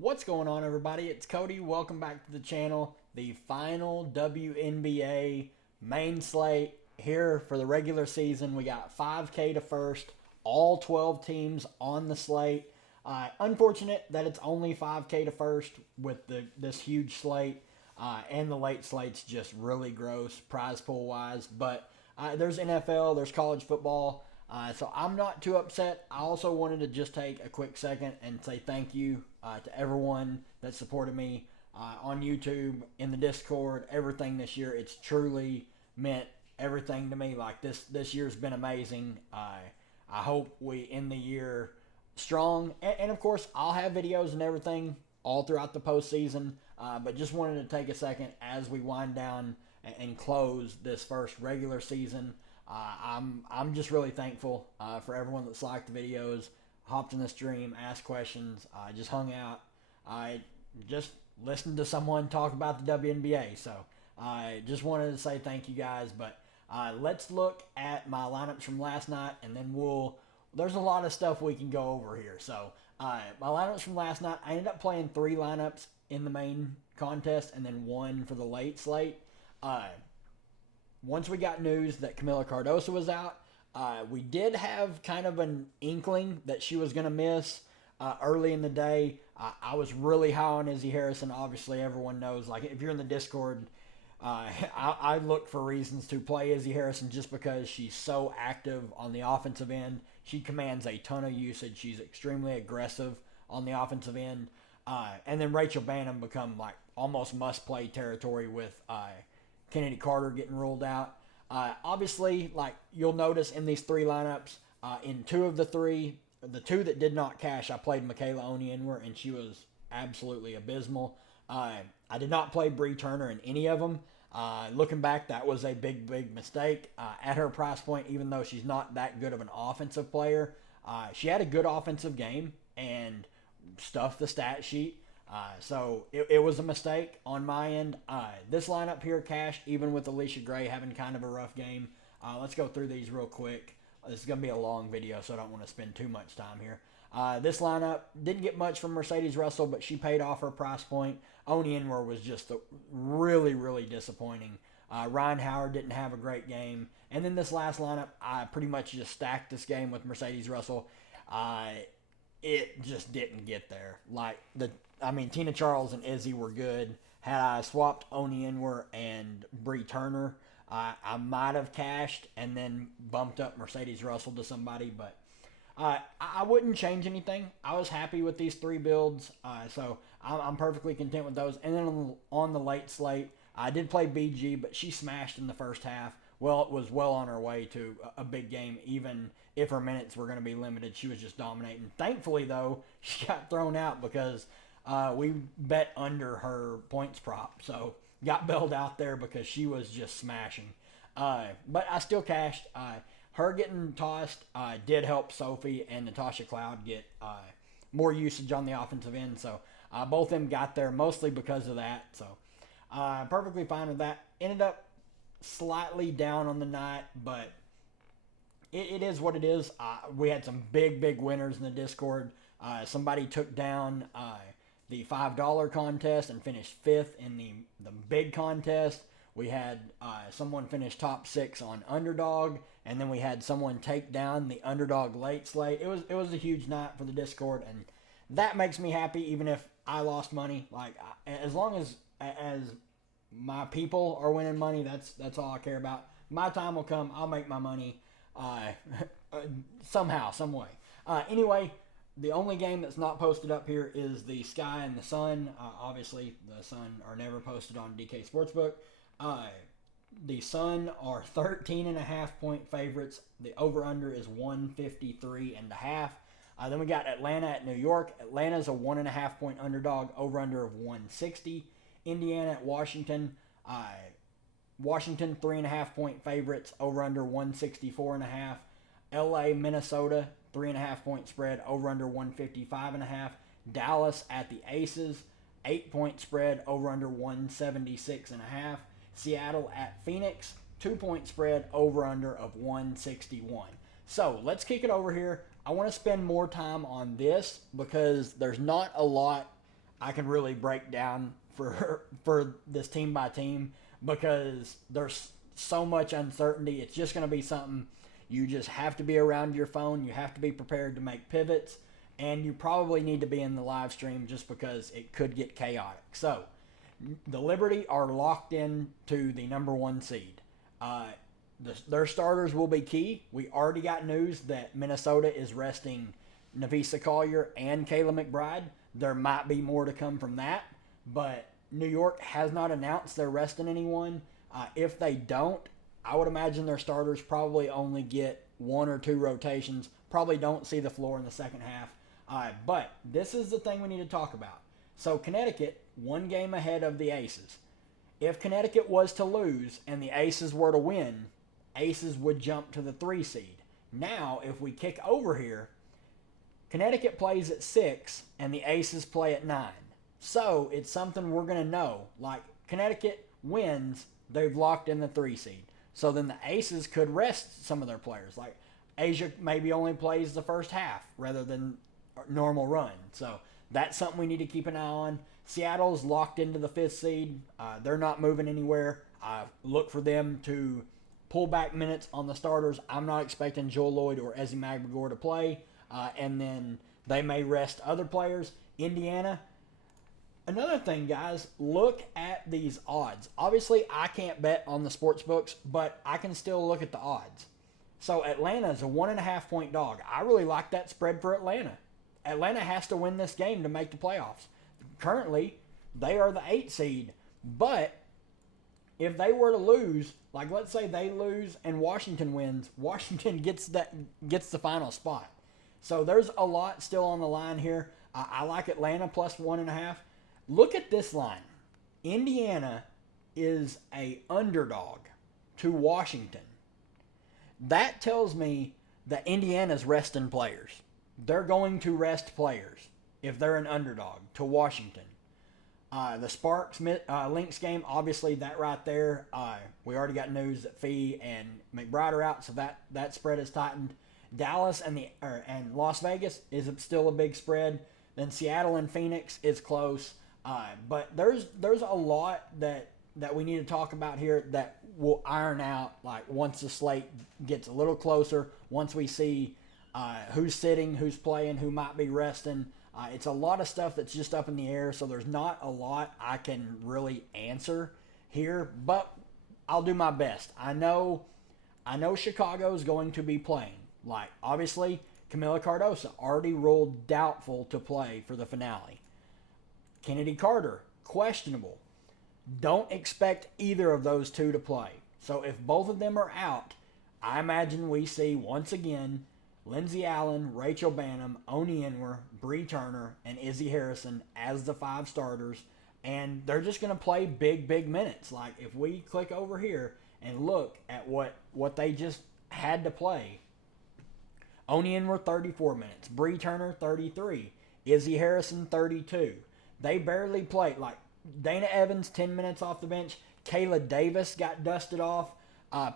What's going on, everybody? It's Cody. Welcome back to the channel. The final WNBA main slate here for the regular season. We got 5K to first, all 12 teams on the slate. Unfortunate that it's only 5K to first with this huge slate, and the late slate's just really gross prize pool wise. But there's NFL, there's college football. So I'm not too upset. I also wanted to just take a quick second and say thank you to everyone that supported me on YouTube, in the Discord, everything this year. It's truly meant everything to me. Like this year's been amazing. I hope we end the year strong, and of course I'll have videos and everything all throughout the postseason. But just wanted to take a second as we wind down and close this first regular season. I'm just really thankful for everyone that's liked the videos, hopped in the stream, asked questions, just hung out. I just listened to someone talk about the WNBA. So I just wanted to say thank you guys. But let's look at my lineups from last night, and then there's a lot of stuff we can go over here. So my lineups from last night, I ended up playing 3 lineups in the main contest and then 1 for the late slate. Once we got news that Camila Cardoso was out, we did have kind of an inkling that she was going to miss early in the day. I was really high on Izzy Harrison. Obviously, everyone knows. Like, if you're in the Discord, I look for reasons to play Izzy Harrison just because she's so active on the offensive end. She commands a ton of usage. She's extremely aggressive on the offensive end. And then Rachel Banham become like almost must-play territory with Kennedy Carter getting ruled out. Obviously, like you'll notice in these 3 lineups, in 2 of the 3, the 2 that did not cash, I played Michaela Wnba, and she was absolutely abysmal. I did not play Bree Turner in any of them. Looking back, that was a big mistake. At her price point, even though she's not that good of an offensive player, she had a good offensive game and stuffed the stat sheet. So it was a mistake on my end. This lineup here cashed, even with Alicia Gray having kind of a rough game. Let's go through these real quick. This is going to be a long video, so I don't want to spend too much time here. This lineup didn't get much from Mercedes Russell, but she paid off her price point. Wnba was just really disappointing. Ryan Howard didn't have a great game. And then this last lineup, I pretty much just stacked this game with Mercedes Russell. It just didn't get there. Tina Charles and Izzy were good. Had I swapped Wnba and Bree Turner, I might have cashed and then bumped up Mercedes Russell to somebody, but I wouldn't change anything. I was happy with these 3 builds, so I'm perfectly content with those. And then on the late slate, I did play BG, but she smashed in the first half. Well, it was well on her way to a big game, even if her minutes were going to be limited. She was just dominating. Thankfully, though, she got thrown out because we bet under her points prop. So got bailed out there because she was just smashing. But I still cashed. Her getting tossed did help Sophie and Natasha Cloud get more usage on the offensive end. So both of them got there mostly because of that. So perfectly fine with that. Ended up slightly down on the night, but it is what it is. We had some big winners in the Discord. Somebody took down the $5 contest and finished 5th in the big contest. We had someone finish top 6 on Underdog, and then we had someone take down the Underdog late slate. It was a huge night for the Discord, and that makes me happy, even if I lost money. Like, as long as my people are winning money, that's all I care about. My time will come. I'll make my money somehow, some way. Anyway, the only game that's not posted up here is the Sky and the Sun. Obviously, the Sun are never posted on DK Sportsbook. The Sun are 13.5-point favorites. The over-under is 153.5. Then we got Atlanta at New York. Atlanta's a 1.5-point underdog, over-under of 160. Indiana at Washington. Washington 3.5-point favorites, over-under 164.5. LA, Minnesota, 3.5-point spread, over-under 155.5. Dallas at the Aces, 8-point spread, over-under 176.5. Seattle at Phoenix, 2-point spread, over-under of 161. So let's kick it over here. I want to spend more time on this because there's not a lot I can really break down for this team by team because there's so much uncertainty. It's just going to be something you just have to be around your phone. You have to be prepared to make pivots, and you probably need to be in the live stream just because it could get chaotic. So the Liberty are locked in to the number 1 seed. Their starters will be key. We already got news that Minnesota is resting Navisa Collier and Kayla McBride. There might be more to come from that, but New York has not announced they're resting anyone. If they don't, I would imagine their starters probably only get 1 or 2 rotations, probably don't see the floor in the second half. But this is the thing we need to talk about. So Connecticut, 1 game ahead of the Aces. If Connecticut was to lose and the Aces were to win, Aces would jump to the 3 seed. Now, if we kick over here, Connecticut plays at 6 and the Aces play at 9. So it's something we're going to know. Like, Connecticut wins, they've locked in the 3 seed. So then the Aces could rest some of their players. Like, Asia maybe only plays the first half rather than normal run. So that's something we need to keep an eye on. Seattle's locked into the 5th seed. They're not moving anywhere. Look for them to pull back minutes on the starters. I'm not expecting Joel Lloyd or Ezzy Magbagor to play. And then they may rest other players. Indiana. Another thing, guys, look at these odds. Obviously, I can't bet on the sports books, but I can still look at the odds. So Atlanta is a 1.5 point dog. I really like that spread for Atlanta. Atlanta has to win this game to make the playoffs. Currently, they are the 8 seed, but if they were to lose, like let's say they lose and Washington wins, Washington gets the final spot. So there's a lot still on the line here. I like Atlanta plus 1.5. Look at this line. Indiana is a underdog to Washington. That tells me that Indiana's resting players. They're going to rest players if they're an underdog to Washington. The Sparks Lynx game, obviously that right there, we already got news that Fee and McBride are out, so that spread is tightened. Dallas and Las Vegas is still a big spread. Then Seattle and Phoenix is close. But there's a lot that we need to talk about here that will iron out like once the slate gets a little closer, once we see who's sitting, who's playing, who might be resting. It's a lot of stuff that's just up in the air, so there's not a lot I can really answer here, but I'll do my best. I know Chicago's going to be playing. Like, obviously, Camila Cardoso already ruled doubtful to play for the finale. Kennedy Carter, questionable. Don't expect either of those two to play. So if both of them are out, I imagine we see, once again, Lindsey Allen, Rachel Bannum, Oni Enwer, Bree Turner, and Izzy Harrison as the 5 starters. And they're just going to play big minutes. Like, if we click over here and look at what they just had to play, Oni Enwer, 34 minutes. Bree Turner, 33. Izzy Harrison, 32. They barely played. Like, Dana Evans, 10 minutes off the bench. Kayla Davis got dusted off.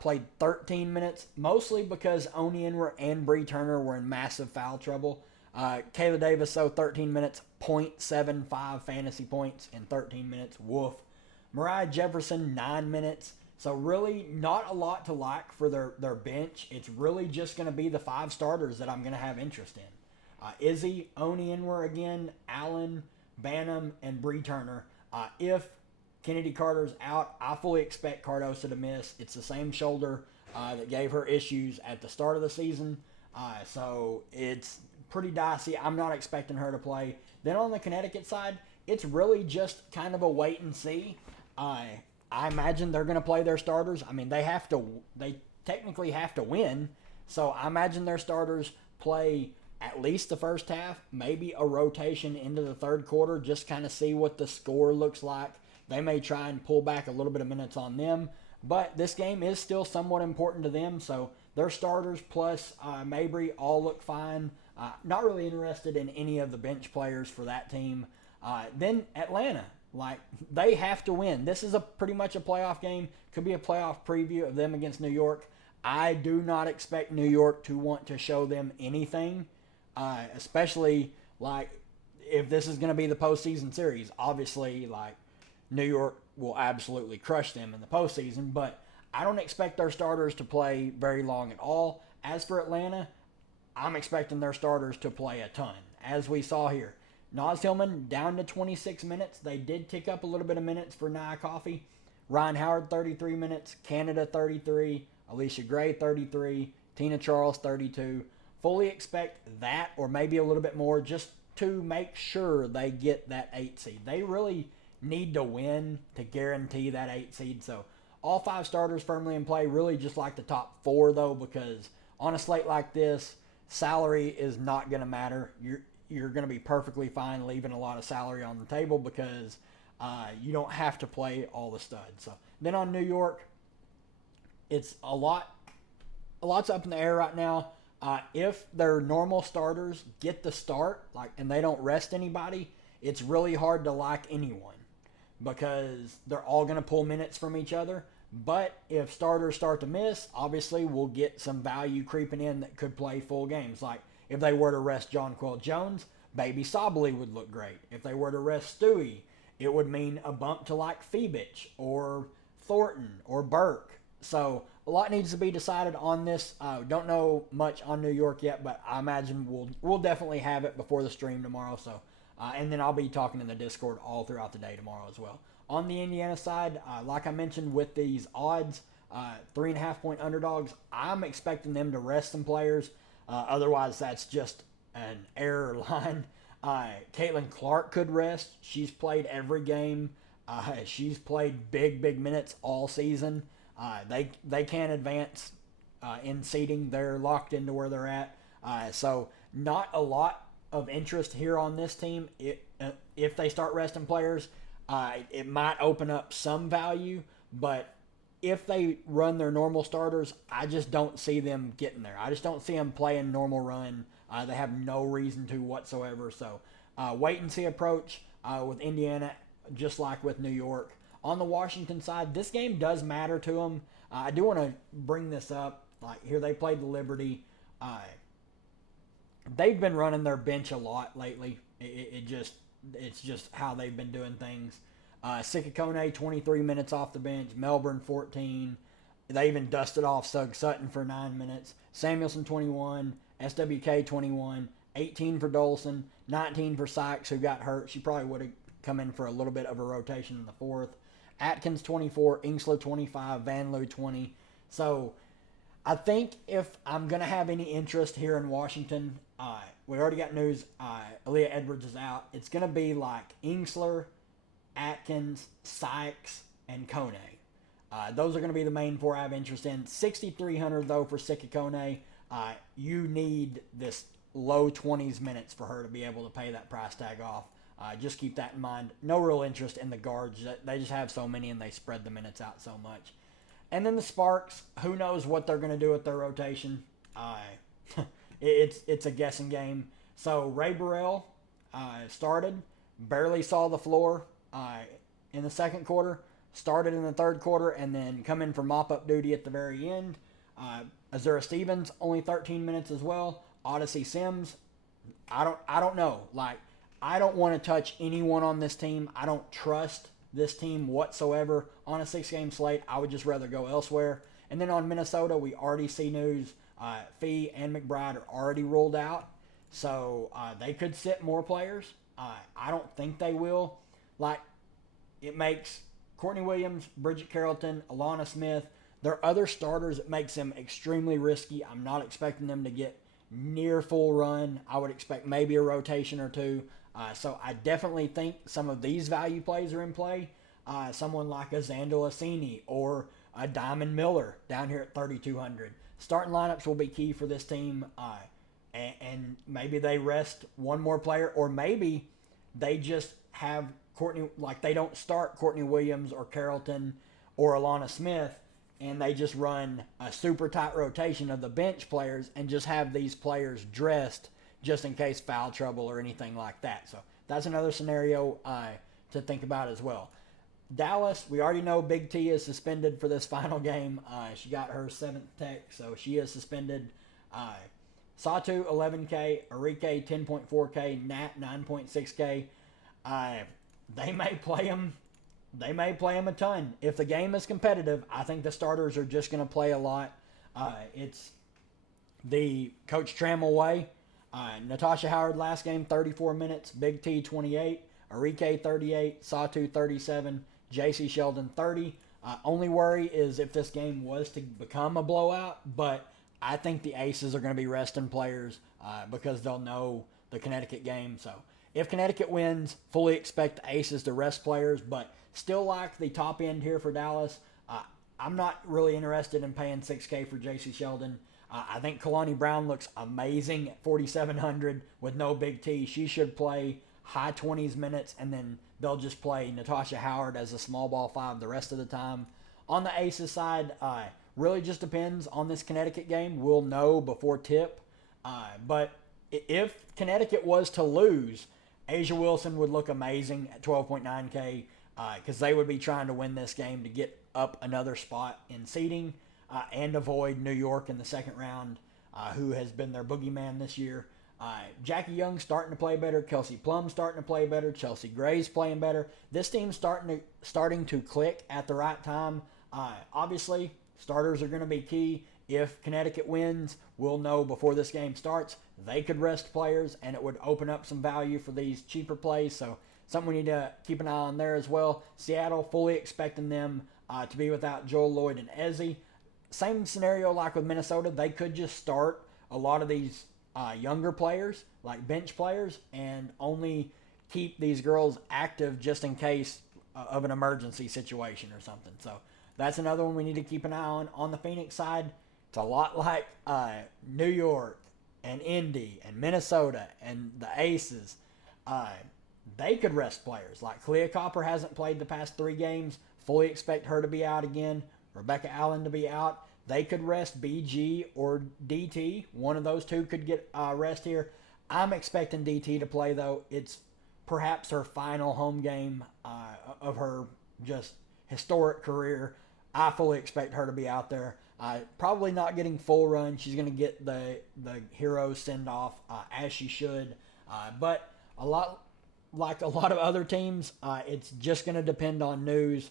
Played 13 minutes, mostly because Oni Enwer and Bree Turner were in massive foul trouble. Kayla Davis, 13 minutes, 0.75 fantasy points in 13 minutes. Woof. Mariah Jefferson, 9 minutes. So really not a lot to like for their bench. It's really just going to be the 5 starters that I'm going to have interest in. Izzy, Oni Enwer again, Allen, Bannum, and Bree Turner. If Kennedy Carter's out, I fully expect Cardoso to miss. It's the same shoulder that gave her issues at the start of the season. So it's pretty dicey. I'm not expecting her to play. Then on the Connecticut side, it's really just kind of a wait and see. I imagine they're going to play their starters. I mean, they technically have to win. So I imagine their starters play at least the first half, maybe a rotation into the third quarter, just kind of see what the score looks like. They may try and pull back a little bit of minutes on them, but this game is still somewhat important to them, so their starters plus Mabry all look fine. Not really interested in any of the bench players for that team. Then Atlanta, like, they have to win. This is pretty much a playoff game. Could be a playoff preview of them against New York. I do not expect New York to want to show them anything, especially, like, if this is going to be the postseason series, obviously, like, New York will absolutely crush them in the postseason, but I don't expect their starters to play very long at all. As for Atlanta, I'm expecting their starters to play a ton, as we saw here. Naz Hillman down to 26 minutes. They did tick up a little bit of minutes for Nia Coffey. Ryan Howard, 33 minutes. Canada, 33. Alicia Gray, 33. Tina Charles, 32. Fully expect that or maybe a little bit more just to make sure they get that 8 seed. They really need to win to guarantee that 8 seed. So all 5 starters firmly in play. Really just like the top 4, though, because on a slate like this, salary is not going to matter. You're going to be perfectly fine leaving a lot of salary on the table because you don't have to play all the studs. So then on New York, it's a lot's up in the air right now. If their normal starters get the start, and they don't rest anybody, it's really hard to like anyone because they're all going to pull minutes from each other. But if starters start to miss, obviously we'll get some value creeping in that could play full games. Like if they were to rest Jonquel Jones, Baby Sobley would look great. If they were to rest Stewie, it would mean a bump to like Phoebich or Thornton or Burke. So a lot needs to be decided on this. Don't know much on New York yet, but I imagine we'll definitely have it before the stream tomorrow. So, and then I'll be talking in the Discord all throughout the day tomorrow as well. On the Indiana side, like I mentioned with these odds, 3.5 point underdogs, I'm expecting them to rest some players. Otherwise, that's just an error line. Caitlin Clark could rest. She's played every game. She's played big minutes all season. They can't advance in seeding. They're locked into where they're at. So not a lot of interest here on this team. If they start resting players, it might open up some value, but if they run their normal starters, I just don't see them getting there. I just don't see them playing normal run. They have no reason to whatsoever. So wait and see approach with Indiana, just like with New York. On the Washington side, this game does matter to them. I do want to bring this up. Like here, they played the Liberty. They've been running their bench a lot lately. It's just how they've been doing things. Sikakone, 23 minutes off the bench. Melbourne, 14. They even dusted off Sug Sutton for 9 minutes. Samuelson, 21. SWK, 21. 18 for Dolson. 19 for Sykes, who got hurt. She probably would have come in for a little bit of a rotation in the 4th. Atkins, 24. Ingsler, 25. Van Loo, 20. So I think if I'm going to have any interest here in Washington, we already got news. Aaliyah Edwards is out. It's going to be like Ingsler, Atkins, Sykes, and Kone. Those are going to be the main 4 I have interest in. 6,300 though for Sikakone. You need this low 20s minutes for her to be able to pay that price tag off. Just keep that in mind. No real interest in the guards. They just have so many and they spread the minutes out so much. And then the Sparks, who knows what they're going to do with their rotation. It's a guessing game. So Ray Burrell started, barely saw the floor in the second quarter, started in the third quarter, and then come in for mop-up duty at the very end. Azura Stevens, only 13 minutes as well. Odyssey Sims, I don't know. I don't want to touch anyone on this team. I don't trust this team whatsoever on a 6-game slate. I would just rather go elsewhere. And then on Minnesota, we already see news. Fee and McBride are already ruled out. So they could sit more players. I don't think they will. It makes Courtney Williams, Bridget Carrollton, Alana Smith, there are other starters. It makes them extremely risky. I'm not expecting them to get near full run. I would expect maybe a rotation or 2. So I definitely think some of these value plays are in play. Someone like a Zandel Assini or a Diamond Miller down here at 3,200. Starting lineups will be key for this team. And maybe they rest one more player, or maybe they just have Courtney, they don't start Courtney Williams or Carrollton or Alana Smith, and they just run a super tight rotation of the bench players and just have these players dressed just in case foul trouble or anything like that. So that's another scenario to think about as well. Dallas, we already know Big T is suspended for this final game. She got her 7th tech, so she is suspended. Satu 11K, Arike 10.4K, Nat 9.6K. They may play him. They may play him a ton. If the game is competitive, I think the starters are just going to play a lot. It's the Coach Trammell way. Natasha Howard last game 34 minutes, Big T 28, Arike 38, Satu 37, JC Sheldon 30. Only worry is if this game was to become a blowout, but I think the Aces are going to be resting players because they'll know the Connecticut game. So if Connecticut wins, fully expect the Aces to rest players, but still like the top end here for Dallas. I'm not really interested in paying $6K for JC Sheldon. I think Kalani Brown looks amazing at 4,700 with no Big T. She should play high 20s minutes, and then they'll just play Natasha Howard as a small ball 5 the rest of the time. On the Aces side, really just depends on this Connecticut game. We'll know before tip. But if Connecticut was to lose, Asia Wilson would look amazing at 12.9K because they would be trying to win this game to get up another spot in seeding and avoid New York in the second round, who has been their boogeyman this year. Jackie Young starting to play better. Kelsey Plum starting to play better. Chelsea Gray's playing better. This team's starting to click at the right time. Obviously, starters are going to be key. If Connecticut wins, we'll know before this game starts. They could rest players, and it would open up some value for these cheaper plays. So something we need to keep an eye on there as well. Seattle, fully expecting them to be without Joel Lloyd and Ezzy. Same scenario like with Minnesota. They could just start a lot of these younger players, like bench players, and only keep these girls active just in case of an emergency situation or something. So that's another one we need to keep an eye on. On the Phoenix side, it's a lot like New York and Indy and Minnesota and the Aces. They could rest players. Like Clea Copper hasn't played the past 3 games. Fully expect her to be out again. Rebecca Allen to be out. They could rest BG or DT. One of those two could get rest here. I'm expecting DT to play, though. It's perhaps her final home game of her just historic career. I fully expect her to be out there. Probably not getting full run. She's going to get the hero send-off as she should. But like a lot of other teams, it's just going to depend on news.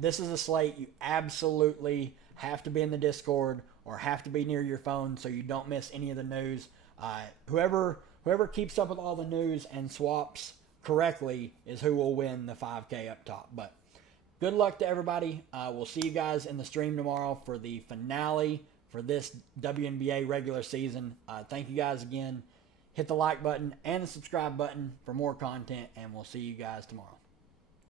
This is a slate you absolutely have to be in the Discord or have to be near your phone so you don't miss any of the news. Whoever keeps up with all the news and swaps correctly is who will win the 5K up top. But good luck to everybody. We'll see you guys in the stream tomorrow for the finale for this WNBA regular season. Thank you guys again. Hit the like button and the subscribe button for more content, and we'll see you guys tomorrow.